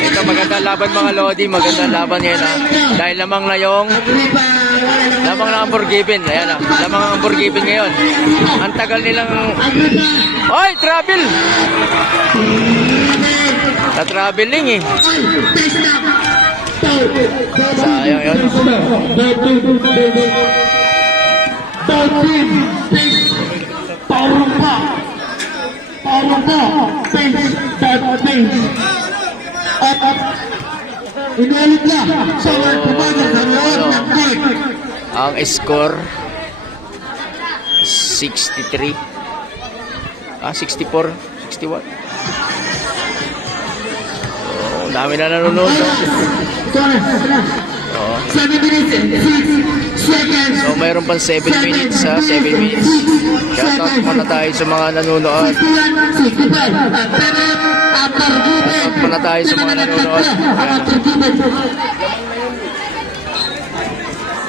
Ito magandang laban mga Lodi, magandang laban yan ha. Dahil lamang na yung Unforgiven. Ayan ha, lamang ang Unforgiven ngayon. Ang tagal nilang... Oy, travel! Sa traveling eh. Sayang yun. Inulit na sa mga kumanda sa loob ng court. Ang score 63 64 61. Oh, dami na nanonood. Oh. 7 minutes and 6 seconds. So mayroon pang 7 minutes ha, 7 minutes. Shoutout muna tayo sa mga nanonood. 65. Shoutout muna tayo sa mga nanonood.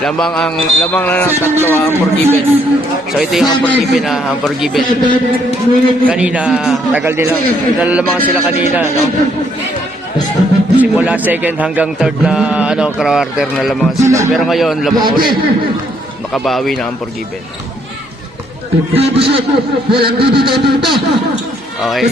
Lamang na ng tatlo ha, Unforgiven. So ito yung Unforgiven ha, Unforgiven. Kanina, tagal din lang. Nalalamangan sila kanina, no? Simula second hanggang third na quarter na lamangan sila. Pero ngayon, lamang ulit. Makabawi na Unforgiven. Okay.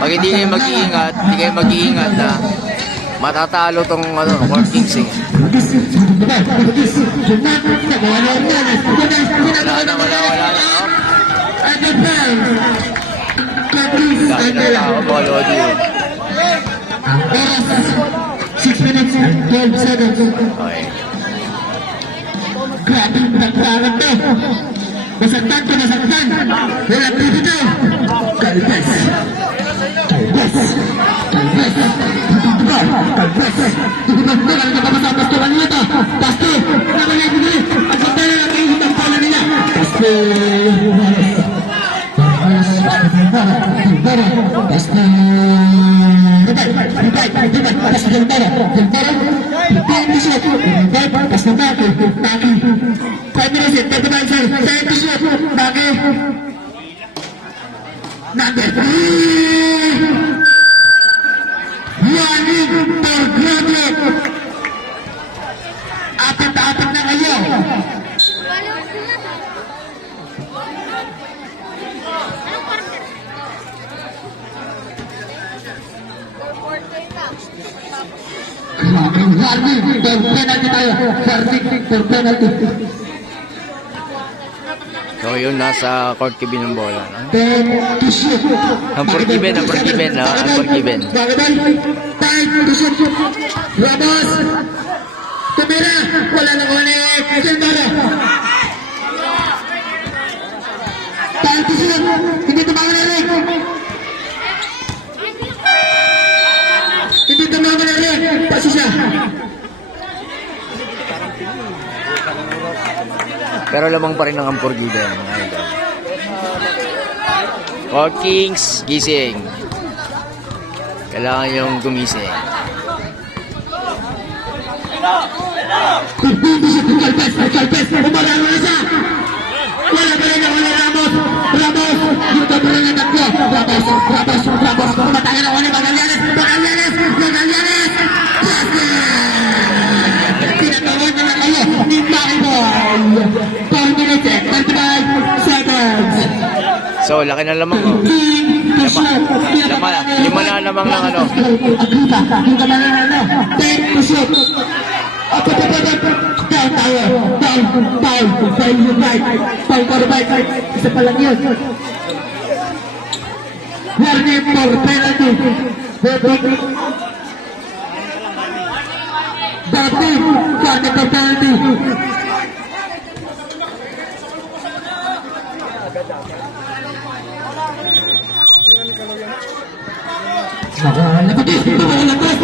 Pag hindi kayo mag-iingat, na matatalo tong Court Kings eh. Wala na. Dahil na tao mga Lodi. 6 minutes and 12 seconds. Okay. Grabe yung nagkaroon to. Masaktan. Walang dito. Kalbes. Number 3. Yanig Torgrado. Apat na kayo. Yanig Torpenalty tayo. Yanig Torpenalty. So yun, nasa Court Kibin ng bola. No? Unforgiven. Unforgiven. Ramos. Tumira. Wala nang ulit. Silvano. Time to shoot. Hindi tumawa na rin. Pasi siya. Pero lamang pa rin ang Unforgiven. Court Kings, gising. Kailangan yung gumising. Kalpes. Umalaro na siya. Wala pa rin. Ramos. Yuto pa rin ang tatlo. Ramos. Kumatayan ako ni Magallanes. Pinatawag na kayo ni Makiboy. 4 minutes and 25 seconds. So, laki na lamang. Oh. Lima na lamang ng ano. Take to shoot. Down tayo. Down yung right. Foul for right. Isa pa lang yun. Warning for penalty. Warning for penalty. Labas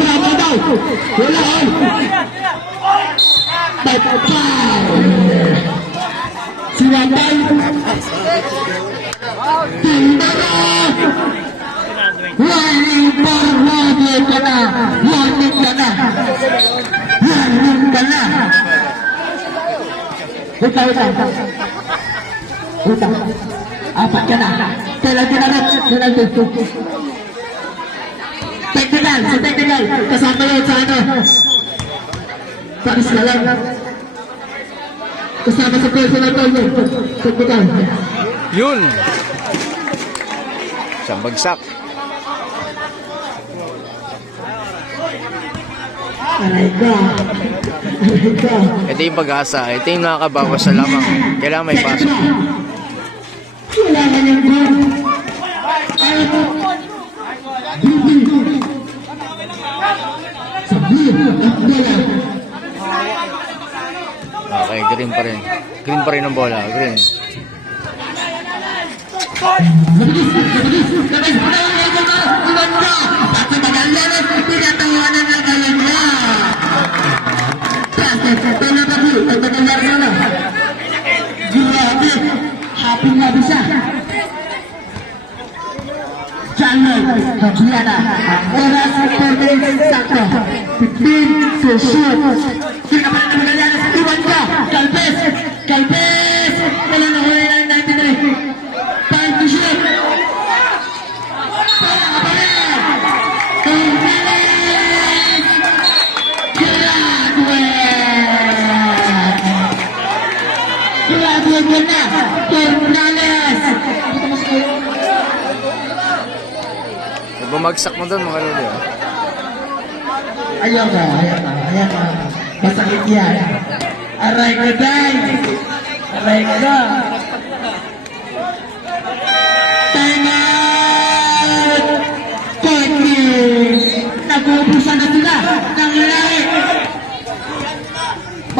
Wala all. By foul. Si Wambay. Timbara. Warning ka na. Warning ka na. Warning ka na. Utang. Apat ka na. Penalty na rin. Penalty. Technical. Sa technical. Kasama yun sa ano. Paris na lang. Kasama sa personal foul yun. Technical. Yun. Isang bagsak. Aray ka. Ito yung pag-asa. Ito yung nakakabawas sa lamang. Kailangan may pasok. Wala ka niyang goal. Okay, green pa rin. Green pa rin ang bola. Green. Happy na bisa. Jangan Hajiana. Oras permain sakto. 15 to shoot. Kita pada kembalian Iwan ka. Kalpes. Wala na huli na 93. Time to shoot. Graduate na. Tornales. Bumagsak mo doon mga lolo. Ayaw ka. Masakit yan. Aray ka, day. Aray ka.